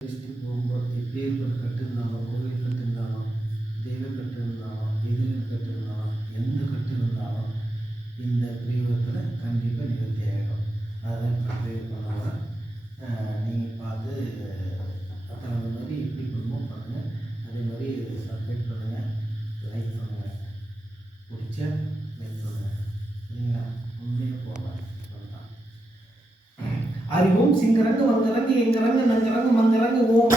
திருஷ்டி போகும்போது எப்பேற்பட்ட கட்டிருந்தாலும் கோவில் கட்டிருந்தாலும் தெய்வ கட்டிருந்தாலும் எதிரில் கட்டிருந்தாலும் எந்த கட்டிருந்தாலும் இந்த பிரயோகத்தில் கண்டிப்பாக நிவர்த்தி ஆகிடும். அதுதான் இப்போ பிரயோகம் பண்ணுவோம். நீங்கள் பார்த்து அத்தனை மாதிரி இப்படி குடும்பம் பண்ணுங்கள். அதே மாதிரி சப்ஸ்கிரைப் பண்ணுங்கள், லைக் பண்ணுங்கள், பிடிச்சா லைக் பண்ணுங்கள். சரிங்களா? உண்மையாக போகலாம். அறிவோம் சிங்கரங்கு வங்கரங்கு எங்கரங்கு நங்கரங்கு மங்கரங்கு ஓம்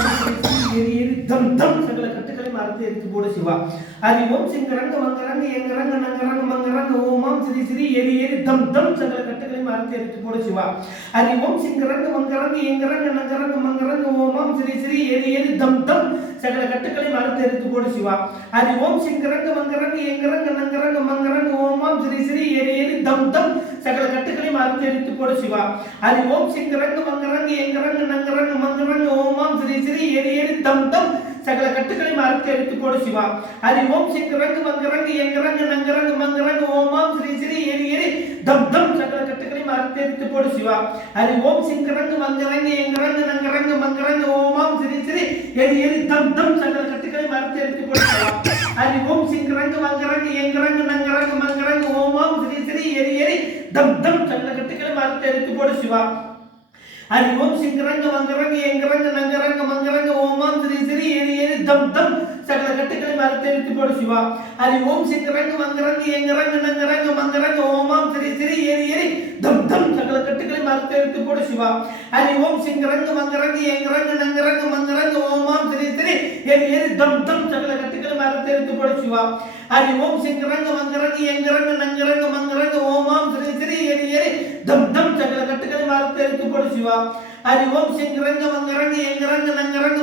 ஏறி ஏறி தம் தம் சகல கட்டுகளை மறந்து எடுத்து போடு சிவா. அறிவோம் சிங்கரங்கு வங்கரங்கு எங்கரங்கு நங்கரங்கு மங்கரங்கு ஓமாம் ஸ்ரீ ஸ்ரீ ஏறி ஏறி தம் தம் சகல கட்டுகளை மறந்து எடுத்து போடு சிவா. அறிவோம் சிங்கரங்கு வங்கரங்கு எங்கரங்கு நங்கரங்கு மங்கரங்கு ஓமாம் ஸ்ரீ ஸ்ரீ ஏறி ஏறி தம் தம் சகல கட்டுகளை மறந்து எடுத்து போடு சிவா. அறிவோம் சிங்கரங்கு வங்கரங்கு எங்கரங்கு நங்கரங்கு மங்கரங்கு ஓமாம் ஸ்ரீ ஸ்ரீ ஏறி ஏறி தம் தம் சகல கட்டுகளை மறந்து எடுத்து போடு சிவா. அறிவோம் சிங்கரங்கு வங்கரங்கு எங்கரங்கு நங்கரங்கு மங்கரங்கு ஓமாம் ஸ்ரீ ஸ்ரீ ஏறி ஏறி தம் தம் சகல கட்டுகளை மறந்து எடுத்து போடு சிவா. அறிவோம் சிங்கரங்கு வங்கரங்கு எங்கரங்கு நங்கரங்கு மங்கரங்கு ஓமாம் ஸ்ரீ ஸ்ரீ ஏறி ஏறி தம் தம் சகல கட்டுகளை மறந்து எடுத்து போடு சிவா. அறிவோம் சிங்கரங்கு வங்கரங்கு எங்கரங்கு நங்கரங்கு மங்கரங்கு ஓமாம் ஸ்ரீ ஸ்ரீ ஏறி ஏறி தம் தம் சகல கட்டுகளை மறந்து எடுத்து போடு சிவா. அறிவோம் சிங்கரங்கு வங்கரங்கு எங்கரங்கு நங்கரங்கு மங்கரங்கு ஓமாம் ஸ்ரீ ஸ்ரீ ஏறி ஏறி தம் தம் சகல கட்டுகளை மறந்து எடுத்து போடு சிவா. அறிவோம் சிங்கரங்கு வங்கரங்கு எங்கரங்கு நங்கரங்கு மங்கரங்கு ஓமாம் ஸ்ரீ ஸ்ரீ ஏறி ஏறி தம் தம் சகல கட்டுகளை மறந்து எடுத்து போடு சிவா. அறிவோம் சிங்கரங்கு வங்கரங்கு எங்கரங்கு நங்கரங்கு மங்கரங்கு ஓமாம் ஸ்ரீ ஸ்ரீ ஏறி ஏறி தம் தம் சகல கட்டுகளை மறந்து எடுத்து போடு சிவா. அறிவோம் சிங்கரங்கு வங்கரங்கு எங்கரங்கு நங்கரங்கு மங்கரங்கு ஓமாம் ஸ்ரீ ஸ்ரீ ஏறி ஏறி தம் தம் சகல கட்டுகளை மறந்து எடுத்து போடு சிவா. அறிவோம் சிங்கரங்கு வங்கரங்கு எங்கரங்கு நங்கரங்கு மங்கரங்கு ஓமாம் ஸ்ரீ ஸ்ரீ ஏறி ஏறி தம் தம் சகல கட்டுகளை மறந்து எடுத்து போடு சிவா. அறிவோம் சிங்கரங்கு வங்கரங்கு எங்கரங்கு நங்கரங்கு